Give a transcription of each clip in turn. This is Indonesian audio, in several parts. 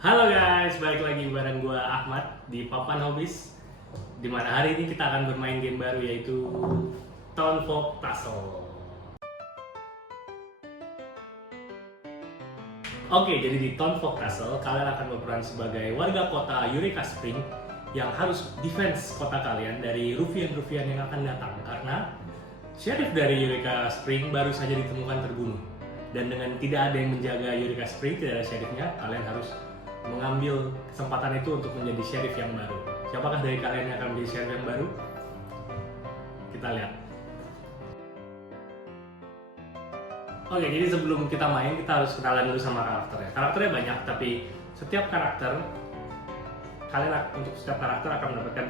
Halo guys, balik lagi bareng gua Ahmad di Papan Hobbies. Dimana hari ini kita akan bermain game baru yaitu Town Folk Tassel. Oke, jadi di Town Folk Tassel kalian akan berperan sebagai warga kota Eureka Spring yang harus defense kota kalian dari ruffian-ruffian yang akan datang karena sheriff dari Eureka Spring baru saja ditemukan terbunuh. Dan dengan tidak ada yang menjaga Eureka Spring, tidak ada sheriffnya, kalian harus mengambil kesempatan itu untuk menjadi sheriff yang baru. Siapakah dari kalian yang akan menjadi sheriff yang baru? Kita lihat. Oke, jadi sebelum kita main, kita harus kenalan dulu sama karakternya. Karakternya banyak, tapi setiap karakter, untuk setiap karakter akan mendapatkan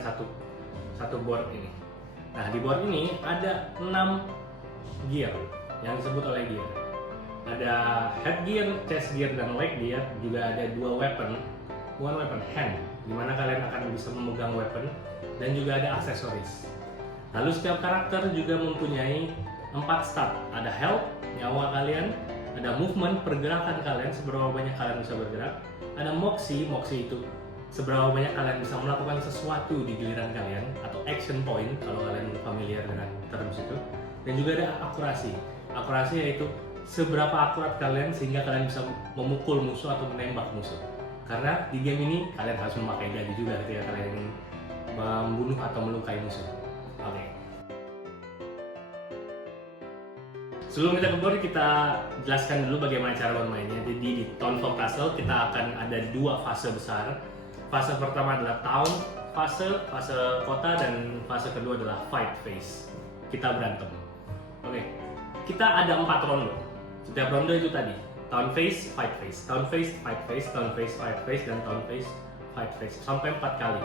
satu board ini. Nah, di board ini ada 6 gear yang disebut oleh gear. Ada headgear, chest gear, dan leg gear. Juga ada 2 weapon, one weapon hand, dimana kalian akan bisa memegang weapon, dan juga ada aksesoris. Lalu setiap karakter juga mempunyai 4 stat. Ada health, nyawa kalian, ada movement, pergerakan kalian, seberapa banyak kalian bisa bergerak. Ada moxie itu seberapa banyak kalian bisa melakukan sesuatu di giliran kalian, atau action point kalau kalian familiar dengan terms itu. Dan juga ada akurasi yaitu seberapa akurat kalian sehingga kalian bisa memukul musuh atau menembak musuh. Karena di game ini kalian harus memakai dadi juga ketika kalian ingin membunuh atau melukai musuh. Oke. Sebelum kita ke board, kita jelaskan dulu bagaimana cara bermainnya. Jadi di Town Folk Tassel kita akan ada 2 fase besar. Fase pertama adalah town fase kota, dan fase kedua adalah fight phase. Kita berantem. Oke. Kita ada 4 ronde. Setiap ronde itu tadi, town phase, fight phase, town phase, fight phase, town phase, fight phase, dan town phase, fight phase, sampai 4 kali.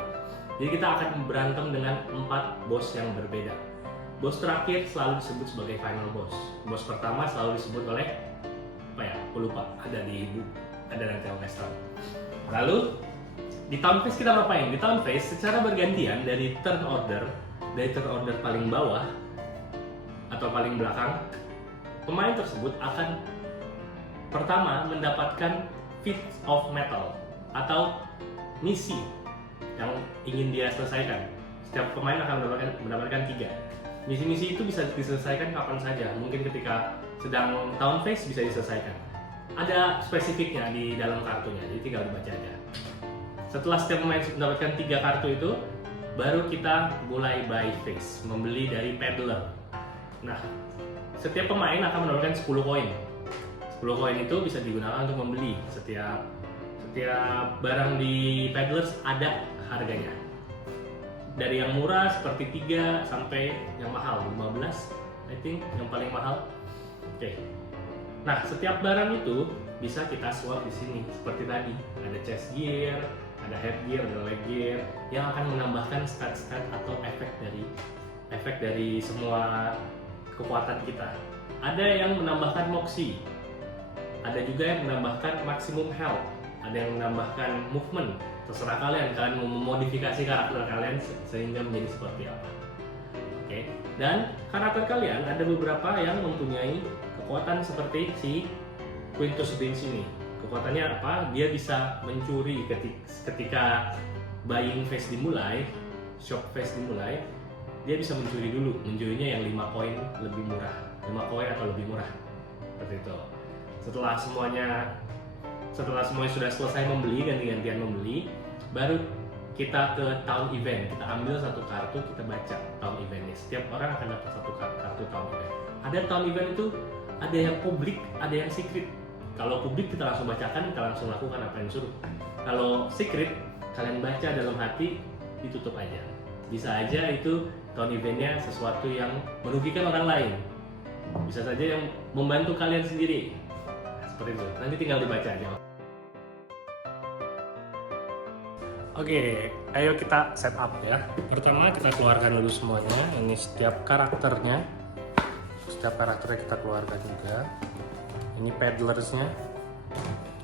Jadi kita akan berantem dengan 4 boss yang berbeda. Boss terakhir selalu disebut sebagai final boss. Boss pertama selalu disebut oleh aku lupa, ada nanti aku kasih tahu. Lalu di town phase kita ngapain? Di town phase secara bergantian dari turn order paling bawah atau paling belakang, pemain tersebut akan pertama mendapatkan feat of metal atau misi yang ingin dia selesaikan. Setiap pemain akan mendapatkan 3. Misi-misi itu bisa diselesaikan kapan saja. Mungkin ketika sedang town phase bisa diselesaikan. Ada spesifiknya di dalam kartunya, jadi tinggal dibaca aja. Setelah setiap pemain mendapatkan 3 kartu itu, baru kita mulai buy phase, membeli dari peddler. Nah, setiap pemain akan mendapatkan 10 koin. 10 koin itu bisa digunakan untuk membeli. Setiap barang di peddlers ada harganya. Dari yang murah seperti 3 sampai yang mahal 15, I think yang paling mahal. Oke. Nah, setiap barang itu bisa kita swap di sini seperti tadi. Ada chest gear, ada head gear, ada leg gear yang akan menambahkan stat-stat atau efek dari semua kekuatan kita. Ada yang menambahkan moxie, ada juga yang menambahkan maximum health, ada yang menambahkan movement. Terserah kalian mau memodifikasi karakter kalian sehingga menjadi seperti apa. Oke. Dan karakter kalian ada beberapa yang mempunyai kekuatan seperti si Quintus Binks ini. Kekuatannya apa? Dia bisa mencuri ketika buying phase dimulai, shop phase dimulai. Dia bisa mencuri dulu, mencurinya yang 5 koin lebih murah, 5 koin atau lebih murah, seperti itu. Setelah semuanya sudah selesai membeli, ganti-gantian membeli, baru kita ke town event. Kita ambil satu kartu, kita baca town eventnya. Setiap orang akan dapat satu kartu town event. Ada town event itu, ada yang publik, ada yang secret. Kalau publik kita langsung bacakan, kita langsung lakukan apa yang disuruh. Kalau secret, kalian baca dalam hati, ditutup aja. Bisa aja itu town eventnya sesuatu yang merugikan orang lain, bisa saja yang membantu kalian sendiri. Seperti itu, nanti tinggal dibaca aja. Oke, ayo kita setup ya. Pertama kita keluarkan dulu semuanya. Ini setiap karakternya kita keluarkan juga. Ini peddlersnya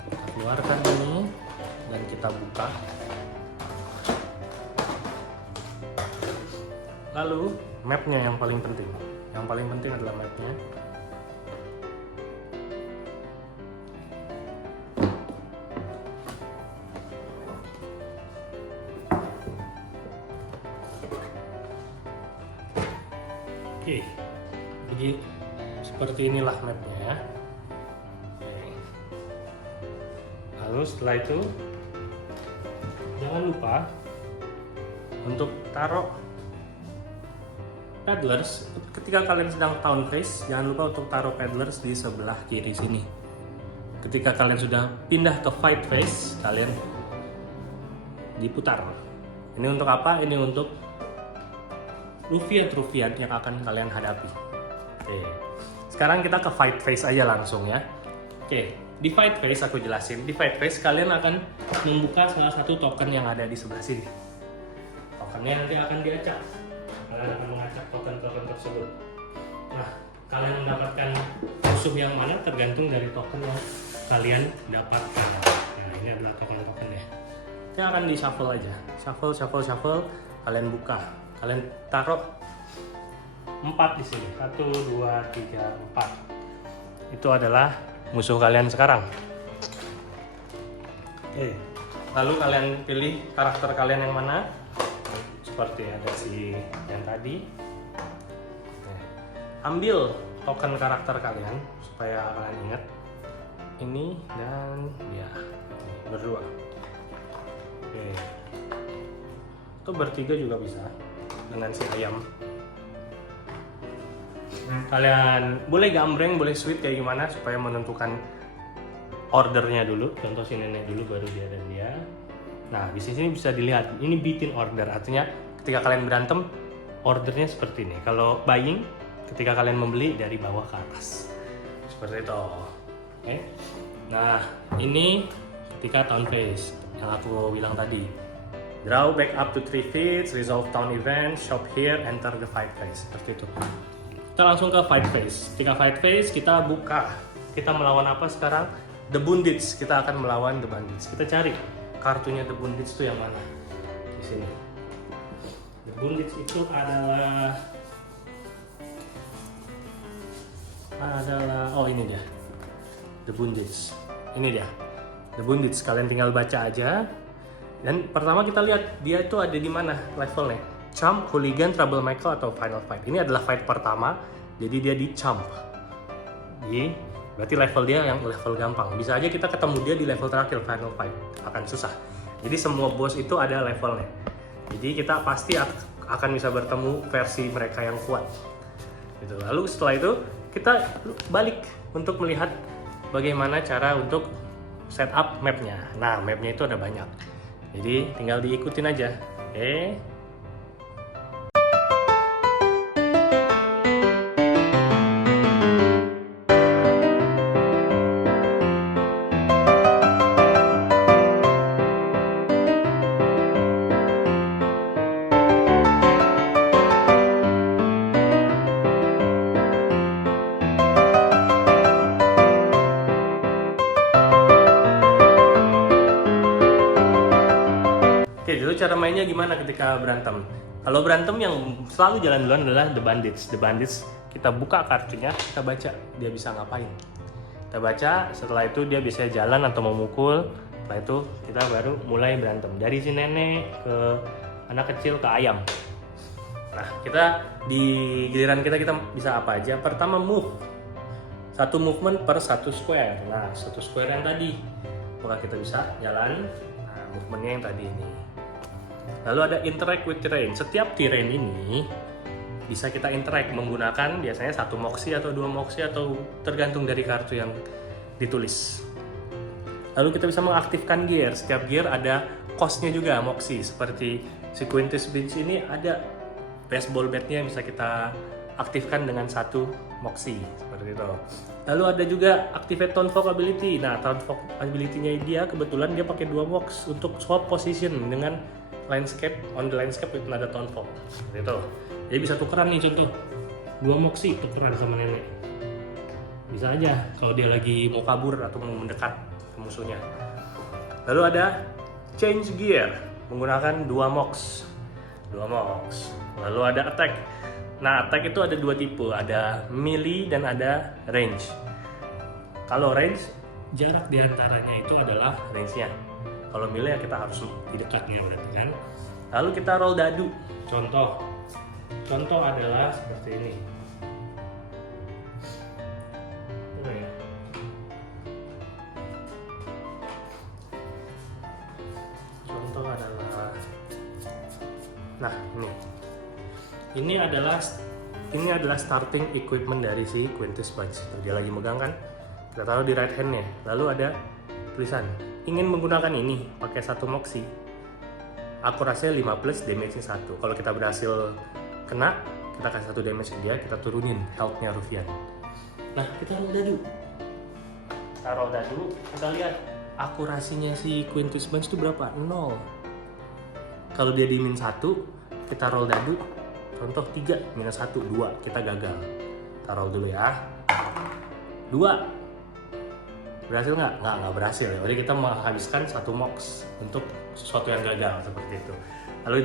kita keluarkan ini dan kita buka. Lalu mapnya yang paling penting. Yang paling penting adalah mapnya. Oke, jadi seperti inilah mapnya ya. Lalu setelah itu jangan lupa untuk taruh paddlers. Ketika kalian sedang town phase, jangan lupa untuk taruh paddlers di sebelah kiri sini. Ketika kalian sudah pindah ke fight phase, kalian diputar. Ini untuk apa? Ini untuk Rufiat yang akan kalian hadapi. Oke. Sekarang kita ke fight phase aja langsung ya. Oke, di fight phase aku jelasin. Di fight phase kalian akan membuka salah satu token yang ada di sebelah sini. Tokennya nanti akan diacak. Kalian akan mengacak token-token tersebut. Nah, kalian mendapatkan musuh yang mana tergantung dari token yang kalian dapatkan. Nah, ini adalah token-tokennya. Kita akan di shuffle aja. Shuffle. Kalian buka. Kalian taruh 4 di sini. 1, 2, 3, 4. Itu adalah musuh kalian sekarang. Oke. Lalu kalian pilih karakter kalian yang mana? Seperti ada si yang tadi. Ambil token karakter kalian supaya kalian ingat. Ini dan dia. Berdua. Oke. Atau bertiga juga bisa. Dengan si ayam. Kalian boleh gambreng, boleh sweet kayak gimana supaya menentukan ordernya dulu. Contoh si nenek dulu baru dia dan dia. Nah, di sini bisa dilihat ini bitin order, artinya ketika kalian berantem ordernya seperti ini. Kalau buying, ketika kalian membeli dari bawah ke atas. Seperti itu. Oke. Nah, ini ketika town phase yang aku bilang tadi. Draw back up to 3 feet, resolve town event, shop here, enter the fight phase. Seperti itu. Kita langsung ke fight phase. Ketika fight phase, kita buka. Kita melawan apa sekarang? The Bandits. Kita akan melawan The Bandits. Kita cari kartunya The Bandits itu yang mana? Di sini. The Bandits itu adalah oh ini dia. The Bandits. Ini dia. The Bandits. Kalian tinggal baca aja. Dan pertama kita lihat dia itu ada di mana levelnya. Champ, Hooligan, Troublemaker, atau Final Fight. Ini adalah fight pertama, jadi dia di Champ. Jadi berarti level dia yang level gampang. Bisa aja kita ketemu dia di level terakhir Final Fight, akan susah. Jadi semua boss itu ada levelnya. Jadi kita pasti akan bisa bertemu versi mereka yang kuat. Gitu. Lalu setelah itu kita balik untuk melihat bagaimana cara untuk setup mapnya. Nah, mapnya itu ada banyak. Jadi tinggal diikutin aja. Oke. Oke, dulu cara mainnya gimana ketika berantem? Kalau berantem yang selalu jalan duluan adalah The Bandits. The Bandits, kita buka kartunya, kita baca dia bisa ngapain. Kita baca, setelah itu dia bisa jalan atau memukul. Setelah itu kita baru mulai berantem. Dari si nenek ke anak kecil ke ayam. Nah, kita di giliran kita bisa apa aja? Pertama move. Satu movement per satu square. Nah, satu square yang tadi. Maka kita bisa jalan. Nah, movementnya yang tadi ini. Lalu ada interact with terrain. Setiap terrain ini bisa kita interact menggunakan biasanya satu moxie atau dua moxie atau tergantung dari kartu yang ditulis. Lalu kita bisa mengaktifkan gear. Setiap gear ada cost-nya juga moxie. Seperti si Quintus Bench ini ada baseball bat-nya yang bisa kita aktifkan dengan satu moxie. Seperti itu. Lalu ada juga activate Town Fog ability. Nah, Town Fog ability-nya dia kebetulan dia pakai dua mox untuk swap position dengan landscape, on the landscape itu ada Town Fog. Seperti itu. Jadi bisa tukeran nih contoh. Dua moxie tukeran sama nenek. Bisa aja kalau dia lagi mau kabur atau mau mendekat ke musuhnya. Lalu ada change gear menggunakan dua mox. Lalu ada attack. Nah, attack itu ada dua tipe, ada melee dan ada range. Kalau range, jarak diantaranya itu adalah range-nya. Kalau melee ya kita harus di dekatnya berarti kan. Lalu kita roll dadu. Contoh adalah seperti ini. Nah, ini adalah starting equipment dari si Quintus Bunch. Dia lagi megang kan, kita taruh di right hand-nya. Lalu ada tulisan, ingin menggunakan ini pakai 1 Moxie, akurasinya 5 plus damage-nya 1. Kalau kita berhasil kena, kita kasih 1 damage ke dia, kita turunin health-nya Rufian. Nah, kita roll dadu, kita lihat akurasinya si Quintus Bunch itu berapa? 0. Kalau dia di min 1, kita roll dadu. Contoh 3, minus 1, 2, kita gagal. Kita roll dulu ya. 2. Berhasil nggak? Nggak berhasil. Jadi kita menghabiskan 1 mox untuk sesuatu yang gagal seperti itu. Lalu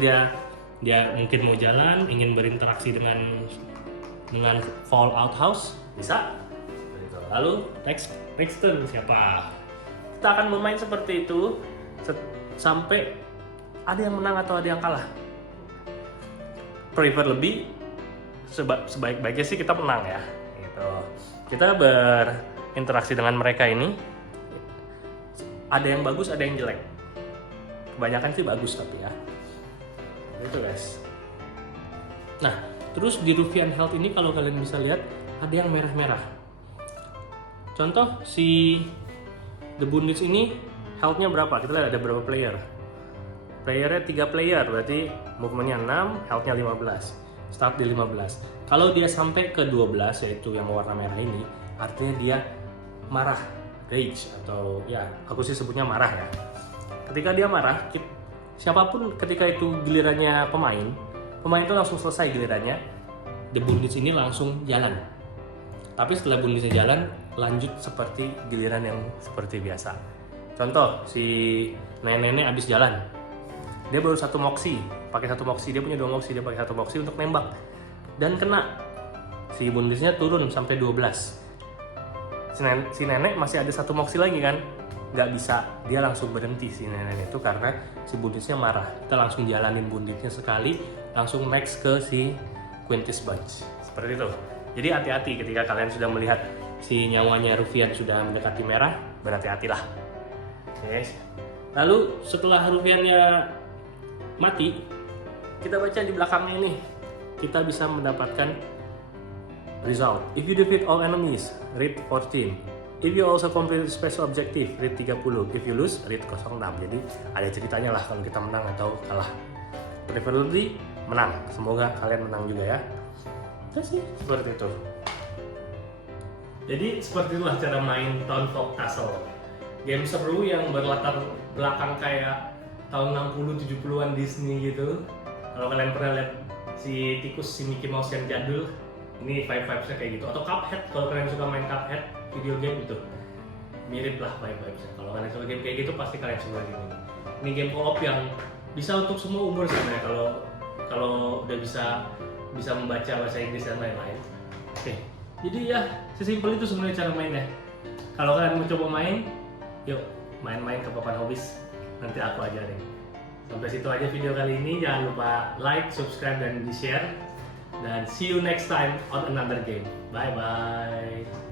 dia mungkin mau jalan, ingin berinteraksi dengan Fallout House, bisa. Lalu next turn siapa? Kita akan bermain seperti itu sampai ada yang menang atau ada yang kalah. Prefer lebih sebaik-baiknya sih kita menang ya. Gitu. Kita berinteraksi dengan mereka ini. Ada yang bagus, ada yang jelek. Kebanyakan sih bagus tapi ya. Itu guys. Nah, terus di Rufian Health ini kalau kalian bisa lihat ada yang merah-merah. Contoh si The Bundits ini health-nya berapa? Kita lihat ada berapa player. Playernya 3 player, berarti movement-nya 6, health-nya 15. Start di 15. Kalau dia sampai ke 12, yaitu yang warna merah ini, artinya dia marah, rage, atau ya aku sih sebutnya marah ya. Ketika dia marah, siapapun ketika itu gilirannya pemain itu langsung selesai gilirannya. The Bundits ini langsung jalan. Tapi setelah Bunditsnya jalan, lanjut seperti giliran yang seperti biasa. Contoh, si nenek abis jalan. Dia baru 1 Moxie, pakai 1 Moxie, dia punya 2 Moxie, dia pakai 1 Moxie untuk nembak. Dan kena. Si Bunditsnya turun sampai 12. Si nenek masih ada 1 Moxie lagi kan? Nggak bisa, dia langsung berhenti si nenek itu karena si Bunditsnya marah. Kita langsung jalanin Bunditsnya sekali, langsung next ke si Quintus Bunch. Seperti itu. Jadi hati-hati ketika kalian sudah melihat si nyawanya Rufian sudah mendekati merah, berhati-hatilah. Yes. Lalu setelah Rufiannya mati, kita baca di belakangnya ini, kita bisa mendapatkan result. If you defeat all enemies, rate 14. If you also complete special objective, rate 30. If you lose, rate 06. Jadi ada ceritanya lah kalau kita menang atau kalah. Preferably menang. Semoga kalian menang juga ya. Sih seperti itu. Jadi seperti itulah cara main Town Folk Castle. Game seru yang berlatar belakang kayak tahun 60-70-an Disney gitu. Kalau kalian pernah lihat si tikus, si Mickey Mouse yang jadul, ini vibes-nya kayak gitu. Atau Cuphead, kalau kalian suka main Cuphead video game itu, mirip lah vibes-nya. Kalau kalian suka game kayak gitu pasti kalian suka game ini. Ini game co-op yang bisa untuk semua umur sebenarnya kalau udah bisa membaca bahasa Inggris dan lain-lain. Oke, jadi ya sesimpel itu sebenarnya cara mainnya. Kalau kalian mau coba main, yuk main-main ke Papan Hobbies, nanti aku ajarin. Sampai situ aja video kali ini. Jangan lupa like, subscribe, dan di-share. Dan see you next time on another game. Bye-bye.